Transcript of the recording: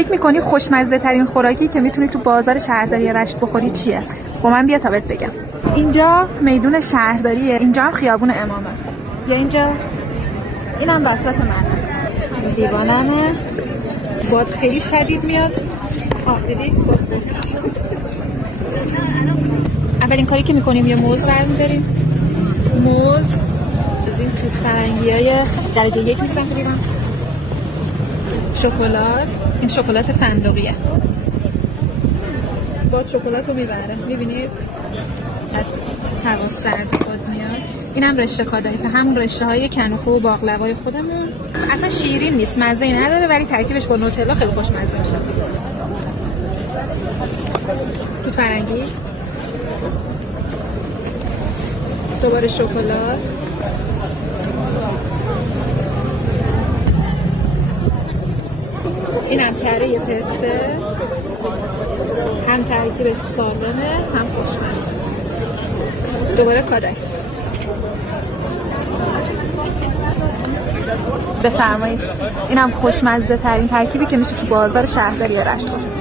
فکر میکنی خوشمزه ترین خوراکی که میتونی تو بازار شهرداری رشت بخوری چیه؟ با من بیا تا بهت بگم. اینجا میدون شهرداریه، اینجا هم خیابون امامه. یا اینجا اینم وسط منه. دیوانمه. باد خیلی شدید میاد. دیدی؟ اولین کاری که میکنیم یه موز برمی‌داریم. موز از این توت فرنگی‌های درجه 1 می‌ذاریم. شکلات، این شکلات فندقیه. باد شکلات رو میبره، میبینید؟ هوا سرد خود میاد. اینم رشته کادایی، همون رشته های کنوفه و باقلوای خودمون. اصلا شیرین نیست، مزه‌ای نداره، ولی ترکیبش با نوتلا خیلی خوشمزه میشه. توت فرنگی، دوباره شکلات، این هم کره پسته، هم ترکیبش سالمه هم خوشمزه است. دوباره کادایی. بفرمایید. این هم خوشمزه ترین ترکیبی که میشه تو بازار شهرداری رشت خورد.